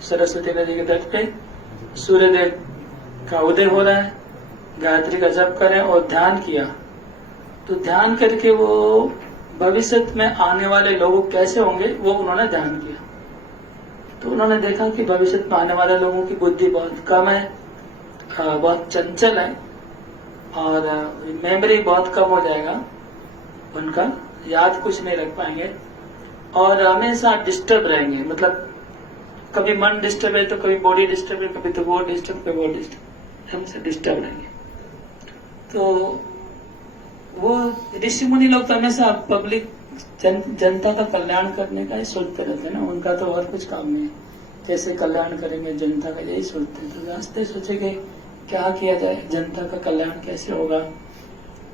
सरस्वती नदी के तट पे सूर्यदेव का उदय हो रहा है, गायत्री का जप करें और ध्यान किया। तो ध्यान करके वो भविष्य में आने वाले लोग कैसे होंगे वो उन्होंने ध्यान किया। तो उन्होंने देखा कि भविष्य में आने वाले लोगों की बुद्धि बहुत कम है, बहुत चंचल है और मेमोरी बहुत कम हो जाएगा, उनका याद कुछ नहीं रख पाएंगे और हमेशा डिस्टर्ब रहेंगे। मतलब कभी मन डिस्टर्ब है तो कभी बॉडी डिस्टर्ब है, कभी तो वो डिस्टर्ब, कभी वो डिस्टर्ब, हमेशा डिस्टर्ब रहेंगे। तो वो ऋषि मुनि लोग तो हमेशा पब्लिक जनता का कल्याण करने का ही सोचते रहते हैं ना, उनका तो और कुछ काम नहीं है, कैसे कल्याण करेंगे जनता का यही सोचते हैं। तो रास्ते सोचेंगे क्या किया जाए, जनता का कल्याण कैसे होगा,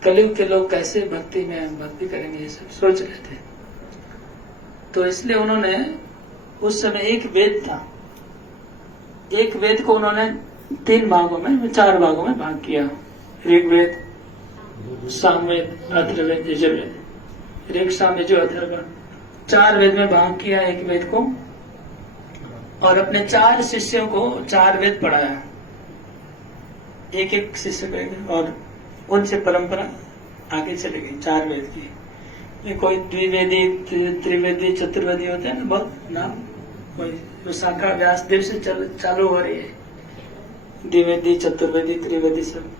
कलयुग के लोग कैसे भक्ति में भक्ति करेंगे, ये सब सोच रहे थे। तो इसलिए उन्होंने उस समय एक वेद था, एक वेद को उन्होंने 3 भागों में 4 भागों में भाग किया। ऋग्वेद, सामवेद, अथर्ववेद, यजुर्वेद। ऋग, साम, यजु, अथर्व 4 वेद में भाग किया एक वेद को और अपने 4 शिष्यों को 4 वेद पढ़ाया, एक एक शिष्य को, और उनसे परंपरा आगे चली गई 4 वेद की। ये कोई द्विवेदी, त्रिवेदी, चतुर्वेदी होते हैं ना, बहुत नाम, कोई शाखा व्यासदेव से चालू हो रही है, द्विवेदी, चतुर्वेदी, त्रिवेदी सब।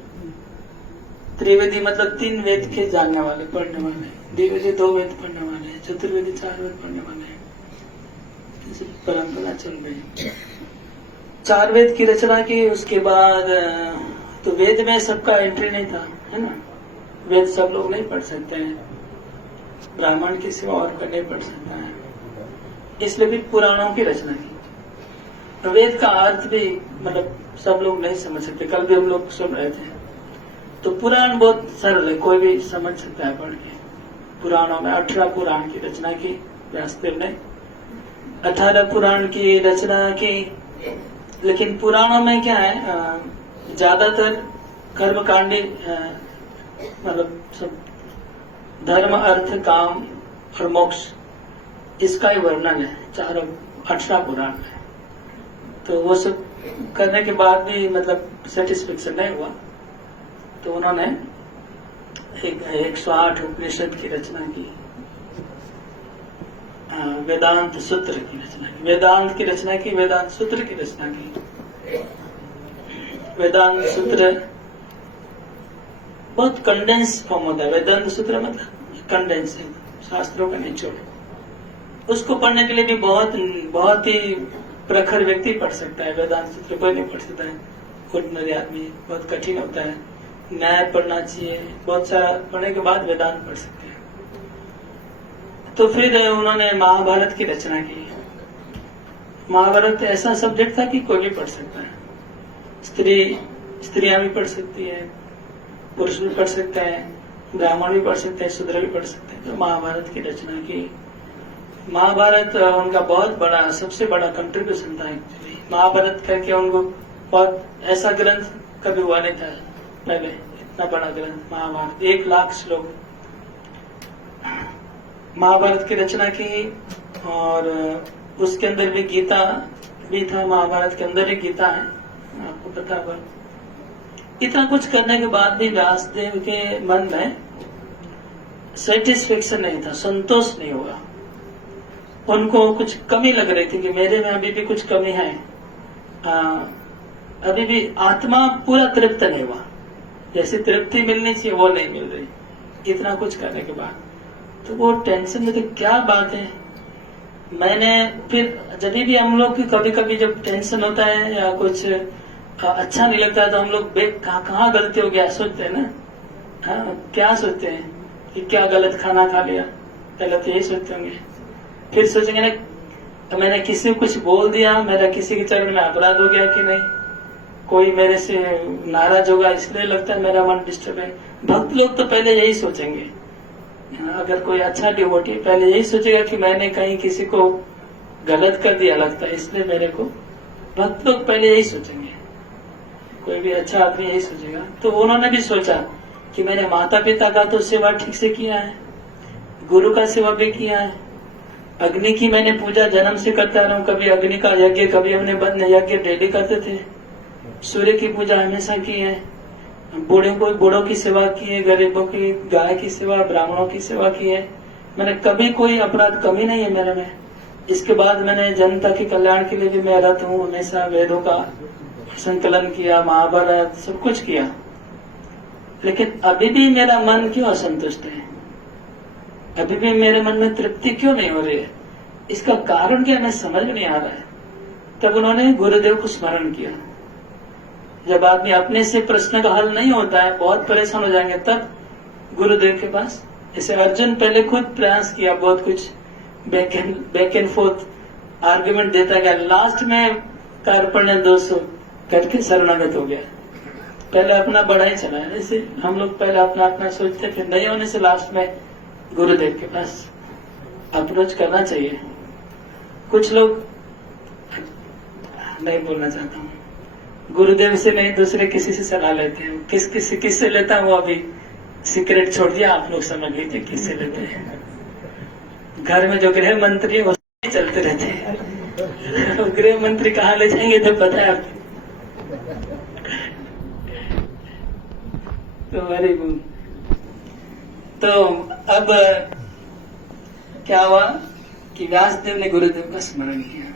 त्रिवेदी मतलब 3 वेद के जानने वाले, पढ़ने वाले, द्विवेदी 2 वेद पढ़ने वाले, चतुर्वेदी 4 वेद पढ़ने वाले, ऐसी परंपरा चल रही। 4 वेद की रचना की, उसके बाद तो वेद में सबका एंट्री नहीं था, है ना, वेद सब लोग नहीं पढ़ सकते हैं, ब्राह्मण के सिवा और कोई नहीं पढ़ सकता है, इसलिए भी पुराणों की रचना की। वेद का अर्थ भी मतलब सब लोग नहीं समझ सकते, कल भी हम लोग सुन रहे थे। तो पुराण बहुत सरल है, कोई भी समझ सकता है पढ़ के। पुराणों में 18 पुराण की रचना की व्यासदेव ने, 18 पुराण की रचना की। लेकिन पुराणों में क्या है, ज्यादातर कर्मकांडी मतलब सब धर्म, अर्थ, काम और मोक्ष, इसका ही वर्णन है 18 पुराण में। तो वो सब करने के बाद भी मतलब सेटिस्फेक्शन नहीं हुआ, तो उन्होंने 108 उपनिषद की रचना की, वेदांत सूत्र की रचना की, वेदांत की रचना की, वेदांत सूत्र की रचना की। वेदांत सूत्र बहुत कंडेंस फॉर्म होता है, वेदांत सूत्र मतलब कंडेंस है, शास्त्रों का निचोड़। उसको पढ़ने के लिए भी बहुत ही प्रखर व्यक्ति पढ़ सकता है, वेदांत सूत्र कोई नहीं पढ़ सकता है, ऑर्डिनरी आदमी, बहुत कठिन होता है, न्याय पढ़ना चाहिए, बहुत सारा पढ़ने के बाद वेदांत पढ़ सकते हैं। तो फिर उन्होंने महाभारत की रचना की। महाभारत ऐसा सब्जेक्ट था कि कोई भी पढ़ सकता है, स्त्रियां भी पढ़ सकती है, पुरुष भी पढ़ सकते हैं, ब्राह्मण भी पढ़ सकते हैं, शूद्र भी पढ़ सकते हैं। तो महाभारत की रचना की। महाभारत उनका बहुत बड़ा, सबसे बड़ा कंट्रीब्यूशन था एक्चुअली। महाभारत करके उनको बहुत, ऐसा ग्रंथ कभी हुआ नहीं था पहले, इतना बड़ा ग्रंथ महाभारत, 1 लाख श्लोक। महाभारत की रचना की और उसके अंदर भी गीता भी था, महाभारत के अंदर ही गीता है, आपको पता होगा। इतना कुछ करने के बाद भी व्यासदेव के मन में सेटिस्फेक्शन नहीं था, संतोष नहीं हुआ। उनको कुछ कमी लग रही थी कि मेरे में अभी भी कुछ कमी है, अभी भी आत्मा पूरा तृप्त नहीं हुआ, जैसी तृप्ति मिलनी चाहिए वो नहीं मिल रही इतना कुछ करने के बाद। तो वो टेंशन में, तो क्या बात है। मैंने फिर जब भी हम लोग कभी कभी जब टेंशन होता है या कुछ अच्छा नहीं लगता है तो हम लोग कहाँ गलती हो गया सोचते हैं ना, क्या सोचते हैं कि क्या गलत खाना खा लिया, पहले तो यही सोचते होंगे। फिर सोचेंगे ना, तो मैंने किसी को कुछ बोल दिया, मेरा किसी के चरण में अपराध हो गया कि नहीं, कोई मेरे से नाराज होगा इसलिए लगता है मेरा मन डिस्टर्ब है। भक्त लोग तो पहले यही सोचेंगे, अगर कोई अच्छा डिवोटी पहले यही सोचेगा कि मैंने कहीं किसी को गलत कर दिया लगता है इसलिए मेरे को, भक्त लोग पहले यही सोचेंगे, कोई भी अच्छा आदमी यही सोचेगा। तो उन्होंने भी सोचा कि मैंने माता पिता का तो सेवा ठीक से किया है, गुरु का सेवा भी किया है, अग्नि की मैंने पूजा जन्म से करता रहा हूँ। कभी अग्नि का यज्ञ, कभी हमने बंद यज्ञ डेली करते थे। सूर्य की पूजा हमेशा की है। बूढ़ों की सेवा की है, गरीबों की, गाय की सेवा, ब्राह्मणों की सेवा की है। मैंने कभी कोई अपराध कमी नहीं है मेरे में। इसके बाद मैंने जनता के कल्याण के लिए भी मैं रत हूँ। हमेशा वेदों का संकलन किया, महाभारत सब कुछ किया। लेकिन अभी भी मेरा मन क्यों असंतुष्ट है? अभी भी मेरे मन में तृप्ति क्यों नहीं हो रही है? इसका कारण क्या हमें समझ में नहीं आ रहा है। तब उन्होंने गुरुदेव को स्मरण किया। जब आदमी अपने से प्रश्न का हल नहीं होता है, बहुत परेशान हो जाएंगे, तब गुरुदेव के पास। जैसे अर्जुन पहले खुद प्रयास किया, बहुत कुछ बैक एंड फोर्थ आर्ग्यूमेंट देता गया। लास्ट में कार्पण्य 200 करके शरणागत हो गया। पहले अपना बड़ा ही चला है। जैसे हम लोग पहले अपना अपना सोचते, फिर नहीं होने से लास्ट में गुरुदेव के पास अप्रोच करना चाहिए। कुछ लोग, नहीं बोलना चाहता हूँ, गुरुदेव से नहीं दूसरे किसी से सलाह लेते हैं। किससे लेता हूँ अभी सीक्रेट छोड़ दिया, आप लोग समझ लीजिए किससे लेते हैं। घर में जो गृह मंत्री है वो चलते रहते हैं। और गृह मंत्री कहाँ ले जाएंगे तो पता है आपको। तो वेरी गुड। तो अब क्या हुआ कि व्यासदेव ने गुरुदेव का स्मरण किया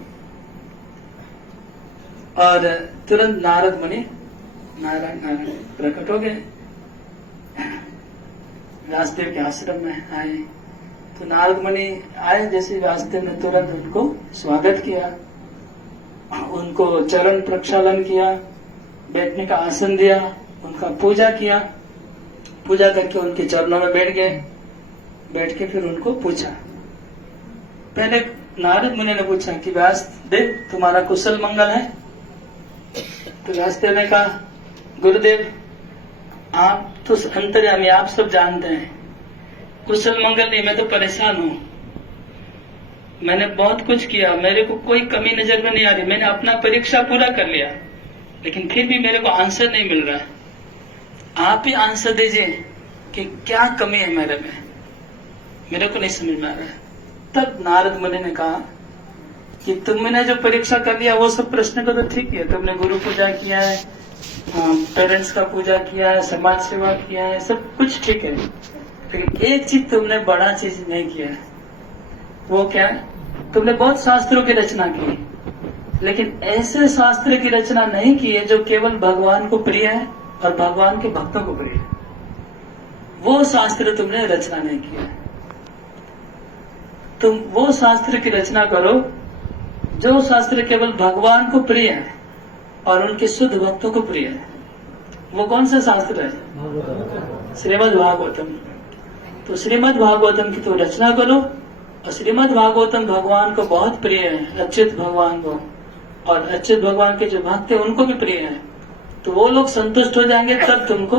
और तुरंत नारद मुनि नारायण प्रकट हो गए। व्यासदेव के आश्रम में आए तो नारद मुनि आए। जैसे व्यासदेव ने तुरंत उनको स्वागत किया, उनको चरण प्रक्षालन किया, बैठने का आसन दिया, उनका पूजा किया। पूजा करके उनके चरणों में बैठ गए। बैठ के फिर उनको पूछा। पहले नारद मुनि ने पूछा कि व्यासदेव तुम्हारा कुशल मंगल है? तो व्यासदेव ने कहा, गुरुदेव आप तो अंतर्यामी, आप सब जानते हैं, कुशल मंगल नहीं, मैं तो परेशान हूं। मैंने बहुत कुछ किया, मेरे को कोई कमी नजर में नहीं आ रही। मैंने अपना परीक्षा पूरा कर लिया, लेकिन फिर भी मेरे को आंसर नहीं मिल रहा है। आप ही आंसर दीजिए कि क्या कमी है मेरे में, मेरे को नहीं समझ में आ रहा है। तब नारद मुनि ने कहा कि तुमने जो परीक्षा कर लिया वो सब प्रश्न को तो ठीक है, तुमने गुरु पूजा किया है, पेरेंट्स का पूजा किया है, समाज सेवा किया है, सब कुछ ठीक है, लेकिन एक चीज तुमने बड़ा चीज नहीं किया है। वो क्या है? तुमने बहुत शास्त्रों की रचना की, लेकिन ऐसे शास्त्र की रचना नहीं की है जो केवल भगवान को प्रिय है और भगवान के भक्तों को प्रिय है। वो शास्त्र तुमने रचना नहीं किया है। तुम वो शास्त्र की रचना करो जो शास्त्र केवल भगवान को प्रिय है और उनके शुद्ध भक्तों को प्रिय है। वो कौन सा शास्त्र है? श्रीमद् भागवतम। तो श्रीमद् भागवतम की तो रचना करो, और श्रीमद् भागवतम भगवान को बहुत प्रिय है, अच्युत भगवान को, और अच्युत भगवान के जो भक्त है उनको भी प्रिय है। तो वो लोग संतुष्ट हो जाएंगे, तब तुमको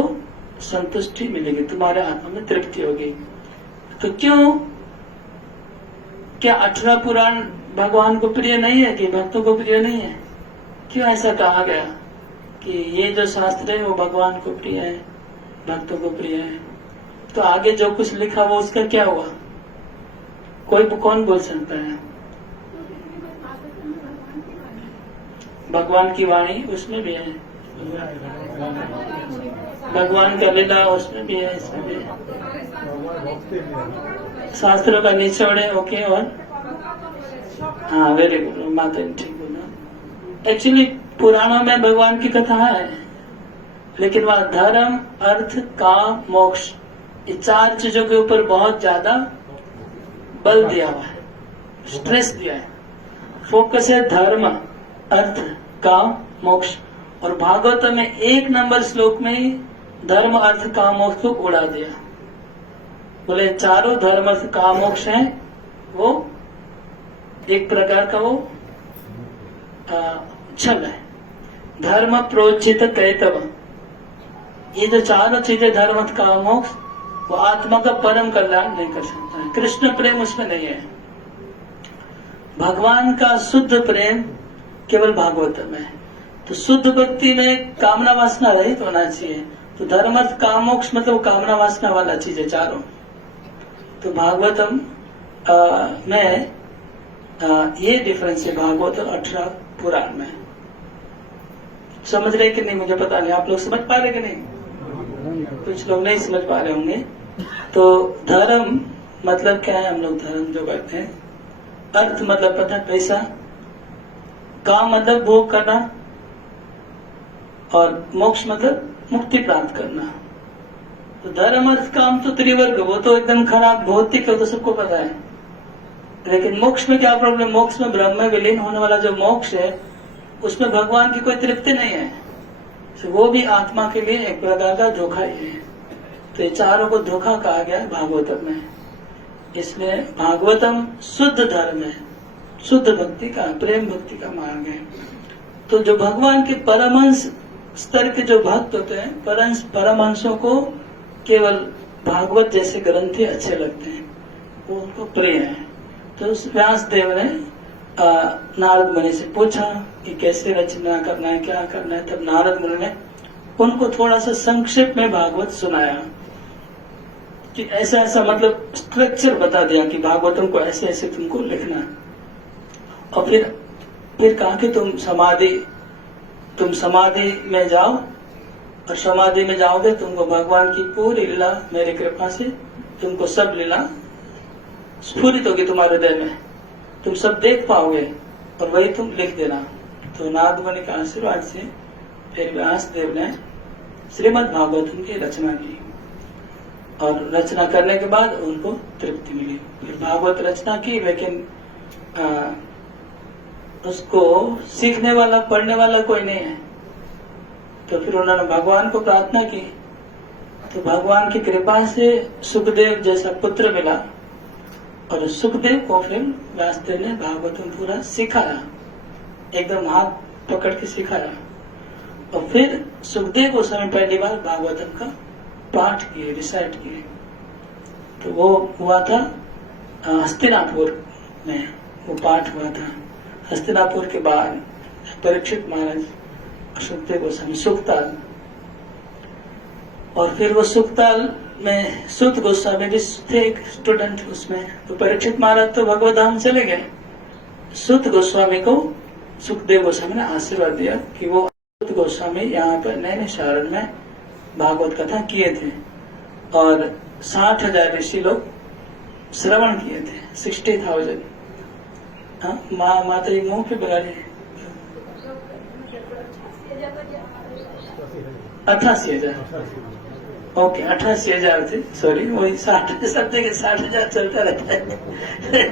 संतुष्टि मिलेगी, तुम्हारे आत्मा में तृप्ति होगी। तो क्यों, क्या 18 पुराण भगवान को प्रिय नहीं है कि भक्तों को प्रिय नहीं है? क्यों ऐसा कहा गया कि ये जो शास्त्र है वो भगवान को प्रिय है, भक्तों को प्रिय है? तो आगे जो कुछ लिखा वो उसका क्या हुआ? कौन बोल सकता है? भगवान की वाणी उसमें भी है, भगवान का लीला उसमें भी है, इसमें भी है। शास्त्रों का निचोड़ है। ओके, और हाँ, वेरी गुड, माता ने ठीक बोला। एक्चुअली पुराणों में भगवान की कथा है, लेकिन वह धर्म, अर्थ, काम, मोक्ष, ये 4 चीजों के ऊपर बहुत ज्यादा बल दिया हुआ है, स्ट्रेस दिया है। फोकस है धर्म, अर्थ, काम, मोक्ष। और भागवत में 1 नंबर श्लोक में ही धर्म, अर्थ, काम, मोक्ष को उड़ा दिया। बोले चारों धर्म, अर्थ, काम, मोक्ष है, वो एक प्रकार का वो छल है। धर्म प्रोचित तैतव, ये जो चारों चीजें धर्म, अर्थ, काम, मोक्ष, वो आत्मा का परम कल्याण नहीं कर सकता है। कृष्ण प्रेम उसमें नहीं है। भगवान का शुद्ध प्रेम केवल भागवत में है। तो शुद्ध भक्ति में कामना वासना रहित होना चाहिए। तो धर्म, अर्थ, काम, मोक्ष मतलब कामना वासना वाला चीज है चारों। तो भागवतम में ये डिफरेंस है भागवत और 18 पुराण में। समझ रहे कि नहीं मुझे पता नहीं, आप लोग समझ पा रहे कि नहीं? कुछ लोग नहीं समझ पा रहे होंगे। तो धर्म मतलब क्या है? हम लोग धर्म जो करते हैं, अर्थ मतलब पता है पैसा, काम मतलब भोग करना, और मोक्ष मतलब मुक्ति प्राप्त करना। तो धर्म अर्थ काम तो त्रिवर्ग, वो तो एकदम खराब भौतिक है, तो सबको पता है। लेकिन मोक्ष में क्या प्रॉब्लम? मोक्ष में ब्रह्म में विलीन होने वाला जो मोक्ष है, उसमें भगवान की कोई तृप्ति नहीं है, तो वो भी आत्मा के लिए एक प्रकार का धोखा ही है। तो ये चारों को धोखा कहा गया भागवतम में। इसलिए भागवतम शुद्ध धर्म है, शुद्ध भक्ति का, प्रेम भक्ति का मार्ग है। तो जो भगवान के परमहंस स्तर के जो भक्त होते हैं, परमहंसों को केवल भागवत जैसे ग्रंथ ही अच्छे लगते हैं, वो उनको प्रिय है। तो उस व्यास देव ने नारद मुनि से पूछा कि कैसे रचना करना है, क्या करना है। तब नारद मुनि ने उनको थोड़ा सा संक्षेप में भागवत सुनाया कि ऐसा ऐसा, मतलब स्ट्रक्चर बता दिया कि भागवतम को ऐसे ऐसे तुमको लिखना है। और फिर कहा कि तुम समाधि में जाओ, और समाधि में जाओगे तुमको भगवान की पूरी लीला मेरी कृपा से तुमको सब लीला स्फुरित होगी तुम्हारे हृदय में, तुम सब देख पाओगे, और वही तुम लिख देना। तो नारद मुनि के आशीर्वाद से फिर व्यास देव ने श्रीमद् भागवतम की रचना की, और रचना करने के बाद उनको तृप्ति मिली। फिर भागवत रचना की, लेकिन उसको सीखने वाला, पढ़ने वाला कोई नहीं है। तो फिर उन्होंने भगवान को प्रार्थना की, तो भगवान की कृपा से सुखदेव जैसा पुत्र मिला, और सुखदेव को फिर व्यासदेव ने भागवतम पूरा सिखाया, एकदम हाथ पकड़ के सिखाया। और फिर सुखदेव गोस्वामी पहली बार भागवतम का पाठ किए, रिसाइट किए। तो वो हुआ था हस्तिनापुर में, वो पाठ हुआ था। हस्तिनापुर के बाद परीक्षित महाराज, सुखदेव गोस्वामी सुखताल, और फिर वो सुखताल में सुत गोस्वामी भी थे एक स्टूडेंट उसमें। तो परीक्षित महाराज तो भगवत धाम चले गए, सुत गोस्वामी को सुखदेव गोस्वामी ने आशीर्वाद दिया कि वो सुत गोस्वामी यहाँ पर नैमिषारण्य में भागवत कथा किए थे, और 60,000 ऋषि लोग श्रवण किए थे, 60,000। हाँ, माता जी मुंह पे बगा रही है। 88,000, ओके 88,000 थे, सॉरी, वही 60 सब जगह 60,000 चलता रहता है,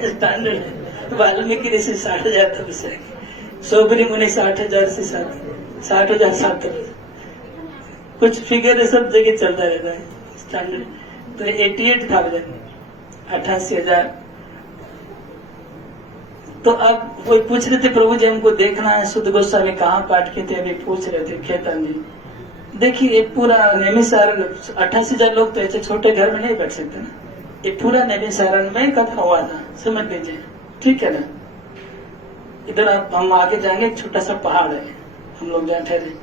स्टैंडर्ड है। वाल्मीकि ऋषि 60,000 तक से, सोबरी मुनि 60,000 से 60,000 सात तक, कुछ फिगर सब जगह चलता रहता है स्टैंडर्ड। तो 88,000, 88,000। तो अब वो पूछ रहे थे, प्रभु जी हमको देखना है सुध गोस्वामी कहाँ पाठ किए थे, अभी पूछ रहे थे खेतन जी। देखिए ये पूरा नैमिषारण्य, 88,000 लोग तो ऐसे छोटे घर में नहीं बैठ सकते ना, ये पूरा नैमिषारण्य में कथा हुआ था, समझ लीजिए, ठीक है ना। इधर हम आगे जाएंगे, एक छोटा सा पहाड़ है, हम लोग जहाँ ठहरे,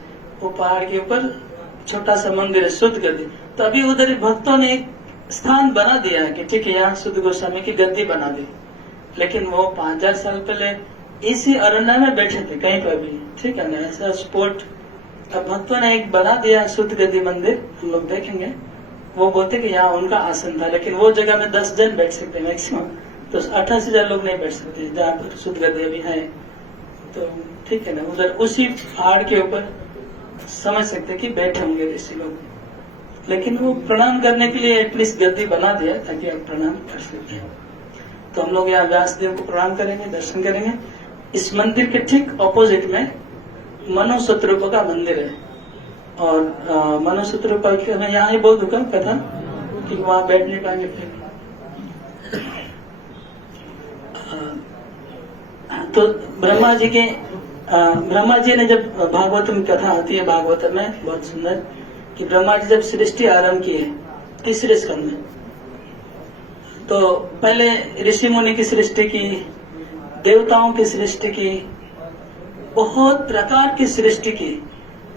वो पहाड़ के ऊपर छोटा सा मंदिर है, शुद्ध गद्दी। तो अभी उधर भक्तों ने एक स्थान बना दिया है कि ठीक है यहाँ शुद्ध गोस्वामी की गद्दी बना दी, लेकिन वो 5,000 साल पहले इसी अरण्य में बैठे थे कहीं पर भी, ठीक है ना, ऐसा स्पॉट। अब भक्तों ने एक बना दिया शुद्ध गद्दी मंदिर, हम लोग देखेंगे। वो बोलते कि यहाँ उनका आसन था, लेकिन वो जगह में 10 जन बैठ सकते हैं मैक्सिमम, तो 88,000 लोग नहीं बैठ सकते जहाँ पर शुद्ध गद्दी अभी है। तो ठीक है ना, उधर उसी पहाड़ के ऊपर समझ सकते कि बैठे होंगे ऋषि लोग, लेकिन वो प्रणाम करने के लिए एटलीस्ट गद्दी बना दिया ताकि आप प्रणाम कर सकें। तो हम लोग यहाँ व्यासदेव को प्रणाम करेंगे, दर्शन करेंगे। इस मंदिर के ठीक ऑपोजिट में मनोशत्रुप का मंदिर है, और मनोशत्रुप की मैं यहाँ ही बोल दूंगा कथा कि वहाँ बैठ नहीं पाएंगे। फिर तो ब्रह्मा जी ने जब भागवतम कथा आती है भागवतम में बहुत सुंदर, कि ब्रह्मा जी जब सृष्टि आरंभ की है, तीसरे स्कंद में, तो पहले ऋषि मुनि की सृष्टि की, देवताओं की सृष्टि की, बहुत प्रकार की सृष्टि की,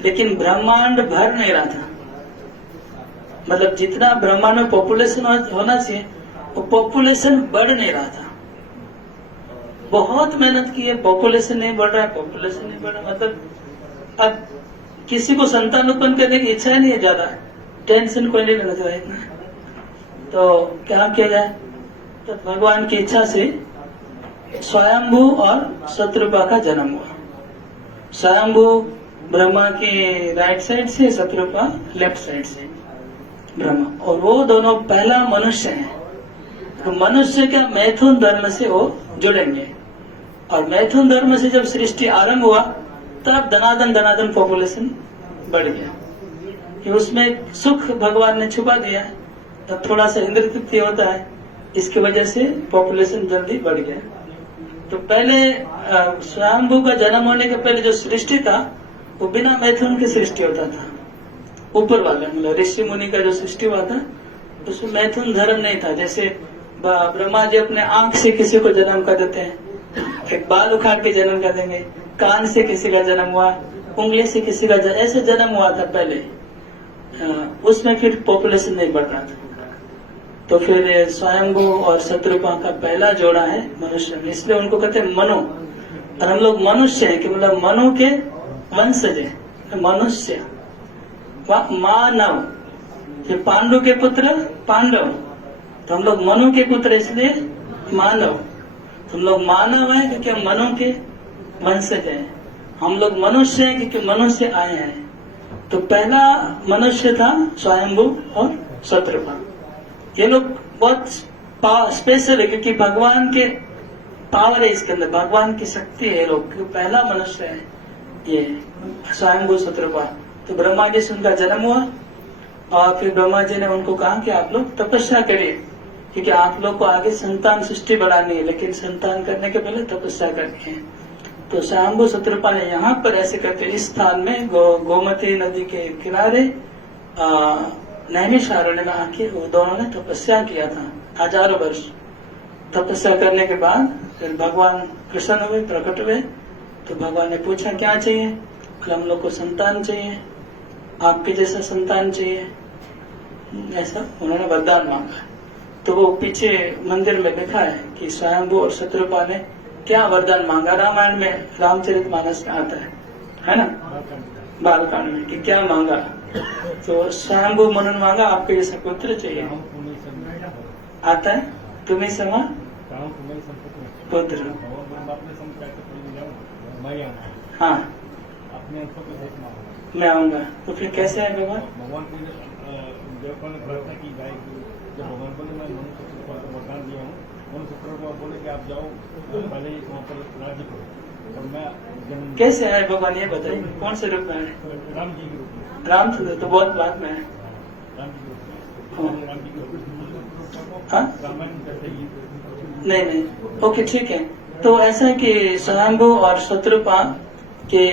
लेकिन ब्रह्मांड भर नहीं रहा था। मतलब जितना ब्रह्मांड में पॉपुलेशन होना चाहिए वो पॉपुलेशन बढ़ नहीं रहा था। बहुत मेहनत की है, पॉपुलेशन नहीं बढ़ रहा है, पॉपुलेशन नहीं बढ़ रहा, मतलब अब किसी को संतान उत्पन्न करने की इच्छा ही नहीं है, ज्यादा टेंशन कोई नहीं लेना चाहिए इतना। तो क्या किया जाए, तो भगवान की इच्छा से स्वयंभू और शत्रुपा का जन्म हुआ। स्वयंभू ब्रह्मा के राइट साइड से, शत्रुपा लेफ्ट साइड से ब्रह्मा, और वो दोनों पहला मनुष्य है। तो मनुष्य क्या मैथुन धर्म से वो जुड़ेंगे, और मैथुन धर्म से जब सृष्टि आरंभ हुआ तब धनाधन पॉपुलेशन बढ़ गया, कि उसमें सुख भगवान ने छुपा दिया है, तो थोड़ा सा इंद्र तृप्ति होता है, इसकी वजह से पॉपुलेशन जल्दी बढ़ गया। तो पहले स्वयंभू का जन्म होने के पहले जो सृष्टि था वो बिना मैथुन की सृष्टि होता था, ऊपर वाले मतलब ऋषि मुनि का जो सृष्टि हुआ था उसमें मैथुन धर्म नहीं था। जैसे ब्रह्मा जी अपने आंख से किसी को जन्म कर देते हैं, एक बाल उखाड़ के जन्म कर देंगे, कान से किसी का जन्म हुआ, उंगली से किसी का जन्म, ऐसे जन्म हुआ था पहले, उसमें फिर पॉपुलेशन नहीं बढ़ रहा था। तो फिर स्वयंभू और शत्रुपा का पहला जोड़ा है मनुष्य में, इसलिए उनको कहते हैं मनु, और हम लोग मनुष्य हैं कि मतलब मनु के वंशज है मनुष्य। मानव, ये पांडु के पुत्र पांडव, तो हम लोग मनु के पुत्र इसलिए मानव। हम लोग मानव हैं क्योंकि हम मनु के वंशज हैं, हम लोग मनुष्य हैं क्योंकि मनुष्य आए हैं। तो पहला मनुष्य था स्वयंभू और शत्रुपा। ये लोग बहुत स्पेशल है क्योंकि भगवान के पावर है इसके अंदर, भगवान की शक्ति है। लोग पहला मनुष्य है ये स्वयंभू शत्रुपा। तो ब्रह्मा जी से उनका जन्म हुआ, और फिर ब्रह्मा जी ने उनको कहा कि आप लोग तपस्या करिए, क्योंकि आप लोग को आगे संतान सृष्टि बढ़ानी है, लेकिन संतान करने के पहले तपस्या करनी है। तो स्वयंभू शत्रुपा ने यहाँ पर ऐसे करके इस स्थान में गोमती नदी के किनारे नैमिषारण्य में आके वो दोनों ने तपस्या किया था, हजारों वर्ष तपस्या करने के बाद फिर भगवान कृष्ण हुए, प्रकट हुए। तो भगवान ने पूछा क्या चाहिए, कि हम लोग को संतान चाहिए, आपके जैसा संतान चाहिए, ऐसा उन्होंने वरदान मांगा। तो वो पीछे मंदिर में लिखा है कि स्वयंभू और शत्रुपा ने क्या वरदान मांगा, रामायण में रामचरितमानस में आता है ना, बालकांड में, कि क्या मांगा। तो स्वयंभू मनन मांगा आपके जैसा पुत्र चाहिए, आता है तुम्हें समा पुत्र। हाँ मैं आऊंगा। तो फिर कैसे है भगवान? भगवान ने प्रार्थना की गाय की, जब भगवान को मैं वरदान दिया हूँ, मनुष्य को बोले कि आप जाओ पहले वहाँ पर राज्य करो, और मैं कैसे आए भगवान ये बताइए, कौन से रूप में आए? राम जी के रूप में। रामचंद्र तो बहुत बाद में है। राम जी के रूप में, राम जी के रूप में। हाँ रामायण करते ही नहीं, ओके ठीक है। तो ऐसा है कि स्वयंभू और शत्रुपा के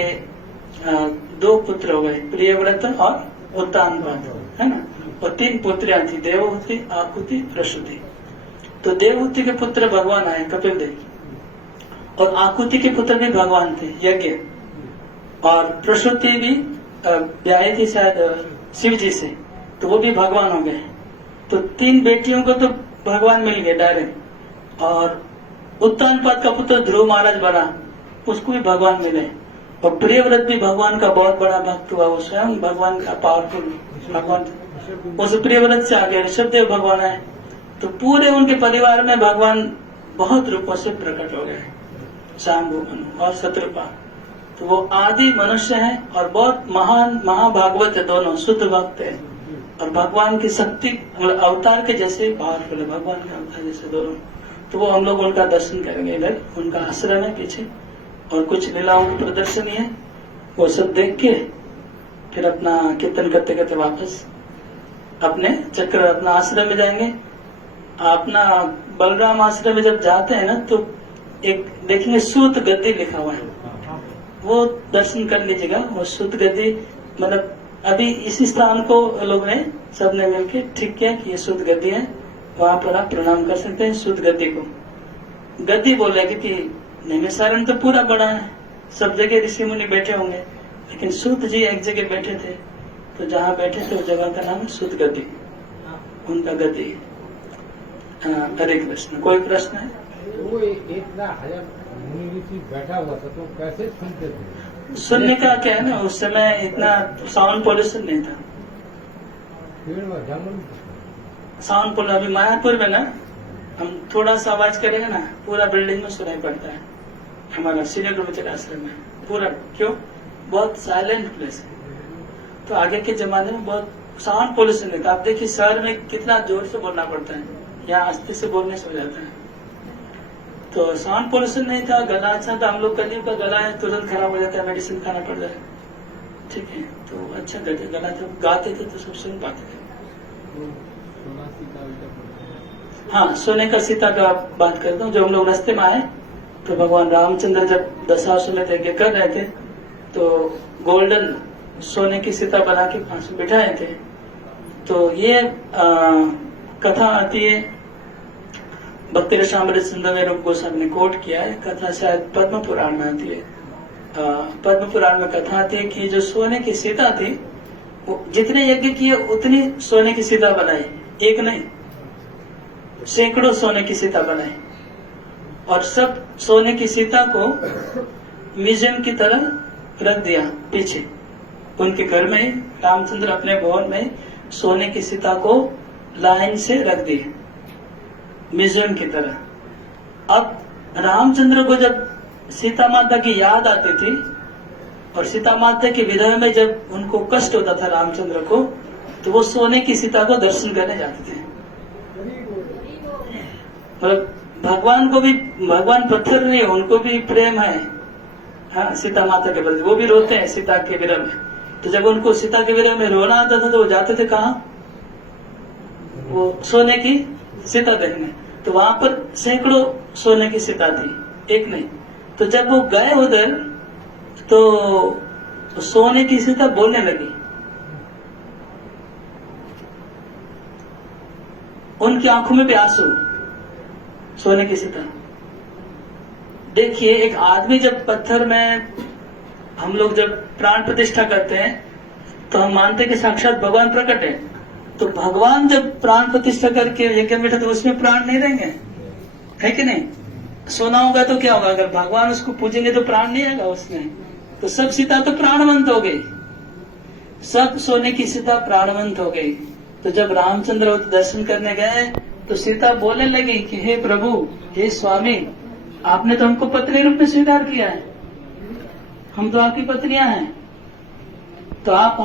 दो पुत्र हो गए, प्रियव्रत और उत्तानपाद, है ना, और 3 पुत्रियां थी, देवहूति, आकुति, प्रसूति। तो देवहूति के पुत्र भगवान आए कपिल देव, और आकुति के पुत्र भी भगवान थे यज्ञ, और प्रसूति भी ब्याही थी शायद शिव जी से, तो वो भी भगवान हो गए। तो 3 बेटियों को तो भगवान मिल गए डायरेक्ट, और उत्तानपाद का पुत्र ध्रुव महाराज बना, उसको भी भगवान मिले, और प्रियव्रत भी भगवान का बहुत बड़ा भक्त हुआ, वो स्वयं भगवान का पावरफुल भगवान, उस प्रियव्रत से आगे ऋषभदेव भगवान आए। तो पूरे उनके परिवार में भगवान बहुत रूपों से प्रकट हो गए, स्वयंभू और शत्रुपा। तो वो आदि मनुष्य है और बहुत महान महाभागवत है, दोनों शुद्ध भक्त है, और भगवान की शक्ति अवतार के जैसे पावरफुल है, भगवान के अवतार जैसे दोनों। तो वो हम लोग उनका दर्शन करेंगे, इधर उनका आश्रम है पीछे, और कुछ लीलाओं की प्रदर्शनी है, वो सब देख के फिर अपना कीर्तन करते करते वापस अपने चक्र अपना आश्रम में जाएंगे। अपना बलराम आश्रम में जब जाते हैं ना, तो एक देखेंगे सूत गद्दी लिखा हुआ है, वो दर्शन कर लीजिएगा। वो सूत गद्दी मतलब अभी इसी स्थान को लोग ने सबने मिलके ठीक किया कि ये सूत गद्दी है, वहां पर आप प्रणाम कर सकते हैं सूत गद्दी को। गद्दी बोले कि नैमिषारण्य तो पूरा बड़ा है, सब जगह ऋषि मुनि बैठे होंगे, लेकिन सूत जी एक जगह बैठे थे, तो जहाँ बैठे थे उस जगह का नाम है सूत गद्दी, उनका गद्दी। हरे कृष्ण। कोई प्रश्न है? वो इतना हजार मुनि ऋषि बैठा हुआ था तो कैसे सुनते थे? सुनने का क्या है ना, उस समय इतना साउंड पॉल्यूशन नहीं था। पेड़ व जंगल साउंड पोल अभी मायापुर में ना, हम थोड़ा सा आवाज करेंगे ना पूरा बिल्डिंग में सुनाई पड़ता है। हमारा सीनियर गुरुचर आश्रम में पूरा, क्यों, बहुत साइलेंट प्लेस है। तो आगे के जमाने में बहुत साउंड पोल्यूशन नहीं था। आप देखिए शहर में कितना जोर से बोलना पड़ता है, यहाँ आस्ते से बोलने से हो जाता है। तो साउंड पोल्यूशन नहीं था, गला अच्छा था। हम लोग कलियों का गला है, तुरंत खराब हो जाता है, मेडिसिन खाना पड़ जाए, ठीक है। तो अच्छा गला था, गाते थे तो सब सुन पाते थे। हाँ, सोने का सीता का बात करता हूँ। जब हम लोग रास्ते में आए तो भगवान रामचंद्र जब दशाश्वमेध यज्ञ कर रहे थे तो गोल्डन सोने की सीता बना के पास में बिठाए थे। तो ये कथा आती है, भक्ति रसामृत सिंधु में रूप गोस्वामी ने कोट किया है। कथा शायद पद्म पुराण में आती है। पद्म पुराण में कथा आती है कि जो सोने की सीता थी, वो जितने यज्ञ किए उतनी सोने की सीता बनाई, एक नहीं, सैकड़ों सोने की सीता बनाई। और सब सोने की सीता को म्यूजियम की तरह रख दिया पीछे उनके घर में। रामचंद्र अपने भवन में सोने की सीता को लाइन से रख दिए म्यूजियम की तरह। अब रामचंद्र को जब सीता माता की याद आती थी और सीता माता के विरह में जब उनको कष्ट होता था रामचंद्र को, तो वो सोने की सीता को दर्शन करने जाते थे। मतलब भगवान को भी, भगवान पत्थर नहीं, उनको भी प्रेम है, हाँ, सीता माता के प्रति। वो भी रोते हैं सीता के विरह में। तो जब उनको सीता के विरह में रोना आता था तो वो जाते थे कहाँ, वो सोने की सीता देखने। तो वहां पर सैकड़ों सोने की सीता थी, एक नहीं। तो जब वो गए उधर तो सोने की सीता बोलने लगी। उनकी आंखों में भी आंसू, सोने की सीता। देखिए, एक आदमी जब पत्थर में, हम लोग जब प्राण प्रतिष्ठा करते हैं तो हम मानते हैं कि साक्षात भगवान प्रकट है। तो भगवान जब प्राण प्रतिष्ठा करके यज्ञ में बैठे तो उसमें प्राण नहीं रहेंगे, है कि नहीं? सोना होगा तो क्या होगा, अगर भगवान उसको पूजेंगे तो प्राण नहीं आएगा उसमें। तो सब सीता तो प्राणवंत हो गई, सब सोने की सीता प्राणवंत हो गई। तो जब रामचंद्र दर्शन करने गए तो सीता बोलने लगी कि हे प्रभु, हे स्वामी, आपने तो हमको पत्नी रूप में स्वीकार किया है, हम तो आपकी पत्नियां हैं। तो आप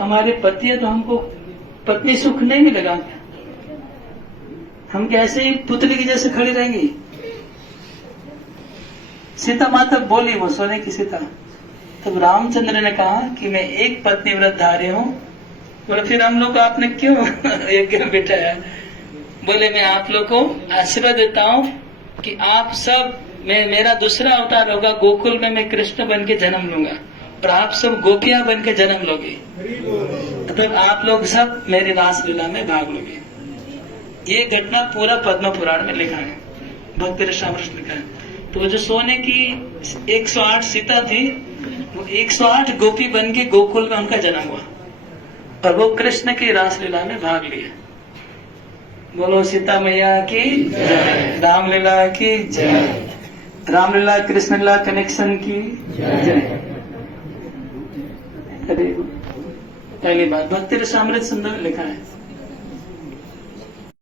हमारे पति है तो हमको पत्नी सुख नहीं मिलेगा क्या? हम कैसे ही पुतली की जैसे खड़ी रहेंगी? सीता माता बोली, वो सोने की सीता। तब रामचंद्र ने कहा कि मैं एक पत्नी व्रतधारी हूँ। बोले फिर हम लोग आपने क्यों यज्ञ में बिठाया? बोले मैं आप लोग को आशीर्वाद देता हूँ कि आप सब, मेरा दूसरा अवतार होगा, गोकुल में मैं कृष्ण बन के जन्म लूंगा और आप सब गोपियां बन के जन्म लोगे। तो फिर आप लोग सब मेरी रासलीला में भाग लोगे। ये घटना पूरा पद्म पुराण में लिखा है, भक्ति रसामृत लिखा है। तो वो जो सोने की 108 सीता थी, वो 108 गोपी बन के गोकुल में उनका जन्म हुआ और वो कृष्ण की रासलीला में भाग लिए। बोलो सीता मैया की जय, रामलीला की जय, रामलीला कृष्ण लीला कनेक्शन की जय। पहली बात भक्ति रसामृत सुंदर लिखा है।